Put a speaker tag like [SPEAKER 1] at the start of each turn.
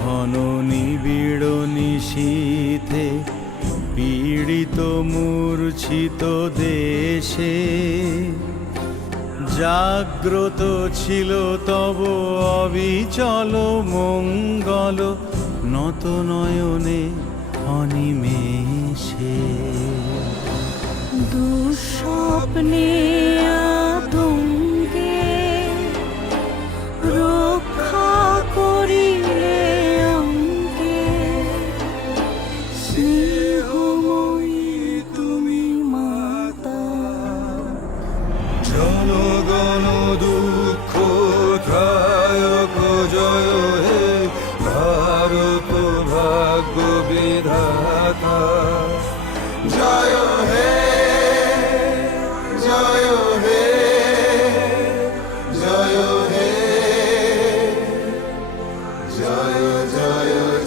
[SPEAKER 1] ঘন নিবিড় নিশীথে পীড়িত মূর্ছিত দেশে। জাগ্রত ছিল তব অবিচল মঙ্গল নত নয়নে অনিমেষে।
[SPEAKER 2] দুঃস্বপ্নে স্নেহময়ী তুমি মাতা।
[SPEAKER 3] জনগণ দুঃখ, ত্রায়ক, জয় হে ভারত ভাগ্য বিধাতা। জয় হে জয় হে জয় হে, জয় জয় জয়